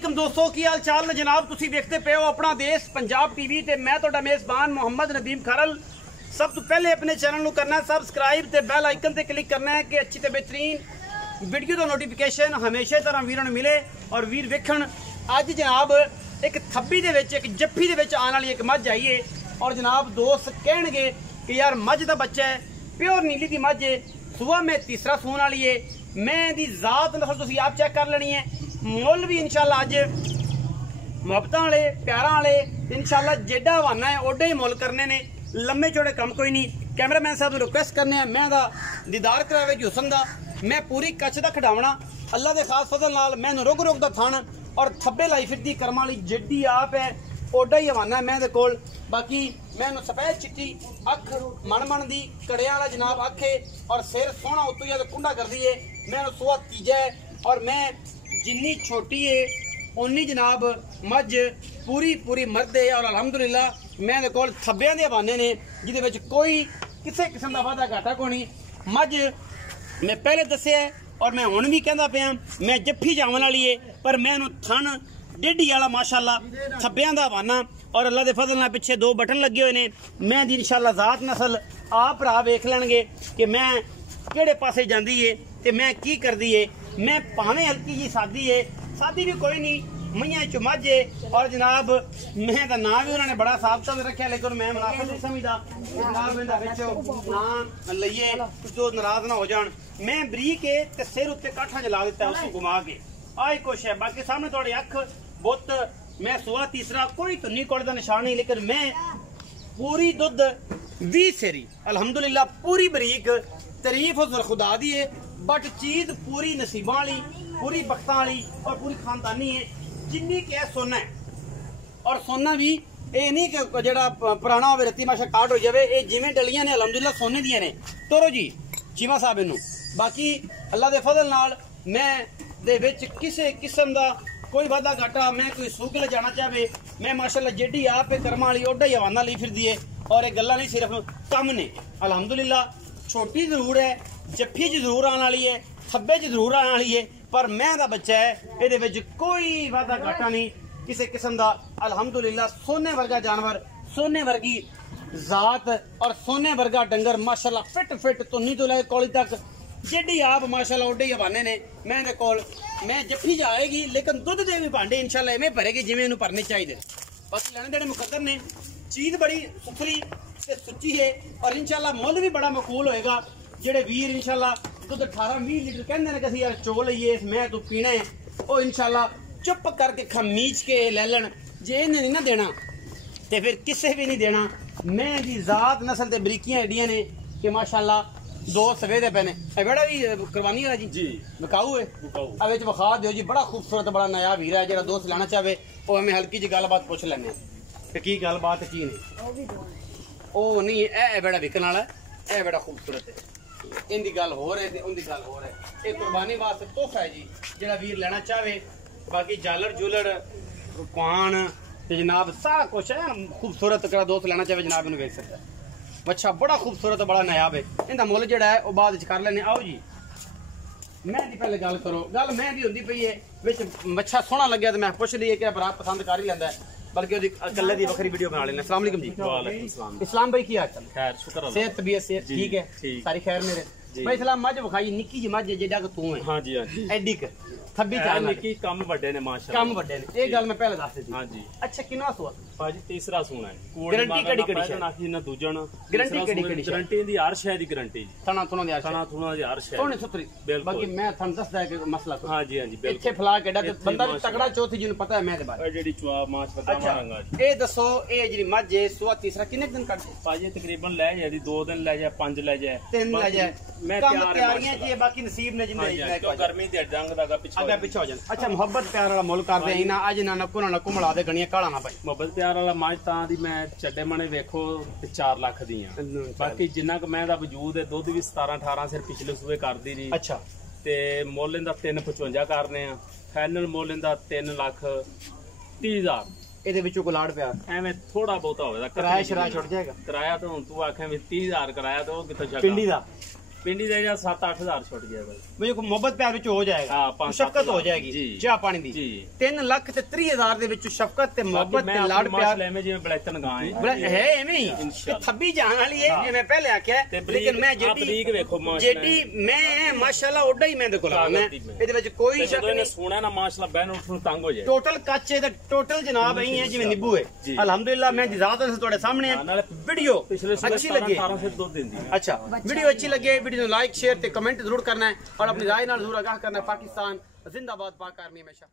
वालेकुम दोस्तों की हाल चाल ने जनाब तुसी देखते पे हो अपना देश पंजाब टीवी ते मैं तुहाडा मेज़बान मोहम्मद नदीम खरल। सब तो पहले अपने चैनल को करना है सबसक्राइब ते बेल आइकन ते क्लिक करना है कि अच्छी ते बेहतरीन वीडियो का नोटिफिकेशन हमेशा तरह वीरों को मिले और वीर वेखण। अज जनाब एक थब्बी दे विच एक जफ्फी दे विच आने वाली एक मझ आई है और जनाब दोस्त कहणगे कि यार मझ दा बच्चा है प्योर नीली दी मझ है सुबह में तीसरा सून वाली है। मैं दी जात नस्ल तुसी आप चेक कर लेनी है। मुल भी इंशाल्लाह अज मुहब्बत वाले प्यारा वाले इंशाल्लाह जेडा हवाना है ओडे ही मुल करने ने। लम्बे चौड़े कम कोई नहीं। कैमरामैन साहब रिक्वेस्ट करने हैं मैं दा दीदार करावे हुसन दा मैं पूरी कच्छ दा खिडावना अल्लाह दे खास फजल नाल मैनू रुक रुक दा थान और थब्बे लाई फिरदी कर्मा वाली जेडी आप है ओडा ही हवाना है मैं दे कोल। बाकी मैनू सफेद चिट्टी अख मन मन दी कड़िया वाला जनाब अख है और सिर सोहना उत्तों या कुंडा कर दी है। मैनू सुहा तीजा है और मैं जिन्नी छोटी है उन्नी जनाब मझ पूरी पूरी मर्द है और अलहमदुलिल्लाह मैं कोल थब्बियां दे हवाने ने जिहदे विच कोई किसी किस्म का वाधा घाटा कोई नहीं। मझ मैं पहले दस्सिया है और मैं हुण भी कहंदा पिया मैं जफ्फी जावन वाली है पर मैनू थन डेढ़ी वाला माशाअल्लाह थब्बियां दा हवाना और अल्लाह दे फजल नाल पिछे दो बटन लगे हुए ने। मैं दी इंशाअल्लाह जात नस्ल आप भरा वेख लैणगे कि मैं किहड़े पासे जांदी है ते मैं की करदी है। मैं भावें हल्की जी सादी है सादी भी कोई नहीं मैया च मझ है और जनाब मैं दा नाम भी उन्होंने बड़ा साबता रखा लेकिन मैं मुनासिब नहीं समझदा जनाब इहदा विच नाम लईए जो नाराज ना हो जान। मैं बरीक है ते सिर उत्ते काठा जला दिता उसको घुमा के आई कुछ है। बाकी सामने थोड़ी अख बुत मैं सुहा तीसरा कोई तो नहीं कोड़ दा निशान नहीं लेकिन मैं पूरी दुध 20 सेरी अलहमदुलिल्लाह पूरी बरीक तारीफ उस खुदा दी है बट चीज पूरी नसीबा वाली पूरी बख्तां वाली और पूरी खानदानी है जिन्नी कि सोना है। और सोना भी ये नहीं कि जेड़ा पुराना हो रत्ती माशा काट हो जाए ये जिवें डलियां ने अलहमदुलिल्लाह सोने दियां ने। तोरो जी चीमा साहब इनू बाकी अल्लाह दे फजल नाल मैं दे विच किसी किस्म दा कोई वादा घाटा मैं कोई सूक ले जाना चाहे मैं माशाअल्लाह जेडी आप कर्मा वाली ओडा ही हवाना ली फिरदी है और ये गल्लां नहीं सिर्फ कम ने अलहमदुलिल्लाह। छोटी जरूर है जफ्फी च जरूर आने वाली है थब्बे च जरूर आने वाली है पर मैं दा बच्चा है ये कोई वादा घाटा नहीं किसी किस्म का अलहमदुलिल्लाह। सोने वर्गा जानवर सोने वर्गी जात और सोने वर्गा डंगर माशाअल्लाह फिट फिट तुन्नी तो लेके कौली तक जेडी आप माशाअल्लाह ओडे ही हवाने ने। मैं दे कोल मैं जफ्फी जाएगी लेकिन दुध दे भी भांडे इंशाअल्लाह इवें भरेगी जिवें इनू भरने चाहिए। बस लेने देने मुकद्दर ने चीज बड़ी सुथरी ते सुच्ची है और इंशाअल्लाह मुल भी बड़ा मकबूल होएगा। जेडे वीर इंशाअल्लाह दुध 18-20 लीटर कहंदे ने कि यार चो लईए मैं तू पीना है वो इंशाअल्लाह चुप करके खमीज के ले लैन जे इन्हें नहीं ना देना ते फिर किसे भी नहीं देना। मैं दी जात नस्ल ते बरीकियां एडियां ने कि माशाअल्लाह दो सवेदे पैने बेड़ा भी कुर्बानी वाला जी विकाऊ है अब विखा दो जी बड़ा खूबसूरत बड़ा नया वीर है जो दोस्त लेना चाहे वो हमें हल्की जी गलबात पूछ लेने की गलबात की नहीं ओ नहीं ए बेड़ा विकन वाला ए बेड़ा खूबसूरत है इनकी गल हो रही है उनकी गल हो रही है ये कुर्बानी वास्ते तोहफा है जी जो वीर लेना चाहे। बाकी जालर जुलड़ रुकान जनाब सारा कुछ है खूबसूरत दोस्त लेना चाहे जनाब इन वेच सकता है। बच्चा बड़ा खूबसूरत बड़ा नायाब है इनका मुल जड़ा है वह बाद कर लेने। आओ जी मैं दी पहले गल करो गल मैं दी होंदी पई है विच बच्चा सोहना लग्या तो मैं पुछ ली कि भरा पसंद कर ही लैंदा है बल्कि कल्ले दी वखरी वीडियो बना लेने। अस्सलाम वालेकुम जी। वालेकुम सलाम। इस्लाम भाई की हाल चाल खैर शुक्र अल्लाह सेहत तबीयत सेहत ठीक है सारी खैर मेरे भाई सलाम। मझ विखाई निक्की जी मझ जेड़ा कि तू है हां जी एडी क थब्बी चाल निक्की कम बड़े ने माशाअल्लाह कम बड़े ने ये गल मैं पहले दस दी हां जी। अच्छा कितना सुआ भाजी तीसरा सुना है गारंटी कड़ी कड़ी है ना कि ना दूजा ना गारंटी कड़ी कड़ी गारंटी दी हर शय दी गारंटी थना थुना दी हर शय सोने सुथरी बाकी मैं थन दसदा है कि मसला हां जी बिल्कुल इथे फला केड़ा ते बंदा भी तगड़ा चौथी जिन पता है मैं दे बारे जेडी चवा माछ पता मांगा ए दसो ए जेडी मझ है सुआ तीसरा कितने दिन कट भाजी तकरीबन ले जाए 2 दिन ले जाए 5 ले जाए 3 ले जाए मैं तैयारियां जी बाकी नसीब ने जिंदे गर्मी दे जंग दा पीछे पीछे हो जान। अच्छा मोहब्बत प्यार वाला मुल कर दे ना अज ना नक्को ना घुमला दे गणियां काला ना भाई मोहब्बत प्यार वाला मझ तां दी मैं चड्डे मने वेखो 4 लाख दी हां बाकी जिन्ना क मैं दा वजूद है दुध भी 17-18 सिर पिछले सूबे करदी रही। अच्छा ते मुल इंदा 355 करने आ फाइनल मुल इंदा 3,30,000 ਇਹਦੇ ਵਿੱਚੋਂ ਕੋ ਲਾੜ ਪਿਆ ਐਵੇਂ ਥੋੜਾ ਬਹੁਤਾ ਹੋਵੇਗਾ ਕਿਰਾਇਆ ਸ਼ਰਾ ਛੁੱਟ ਜਾਏਗਾ ਕਿਰਾਇਆ ਤਾਂ ਹੁਣ ਤੂੰ ਆਖੇ ਵੀ 30000 ਕਿਰਾਇਆ ਤਾਂ ਉਹ ਕਿੱਥੋਂ ਛੱਡ ਪਿੰਡੀ ਦਾ पिंडी का 7-8 हज़ार छुट गया भाई। मुझे को मोहब्बत प्यार विच हो जाएगा, हाँ, 5-7 शफकत हो जाएगी जी। चाह पानी दी। जी। 3,30,000 दे विच शफकत ते मोहब्बत ते लाड़ प्यार में जिवें बलैतन गां है एवें ही इंशाअल्लाह। थब्बी जान वाली है जिवें पहले आख्या, लेकिन मैं बरीक वेखो जेडी मैं माशाल्लाह ओडा ही मैं दे कोल मैं ਇਹਦੇ ਵਿੱਚ ਕੋਈ ਸ਼ੱਕ नहीं नहीं। सोना ना माशाल्लाह बहन उठन तंग हो जाए। टोटल काचे दा टोटल जनाब यही है जिवें नींबू है। अल्हम्दुलिल्लाह मैं जिजात से थोड़े सामने है। वीडियो अच्छी लगी, 18 से दूध देंदी। अच्छा वीडियो अच्छी लगी, वीडियो को लाइक शेयर ते कमेंट जरूर करना है और अपनी राय नाल जरूर आगाह करना है। पाकिस्तान जिंदाबाद, पाक आर्मी हमेशा।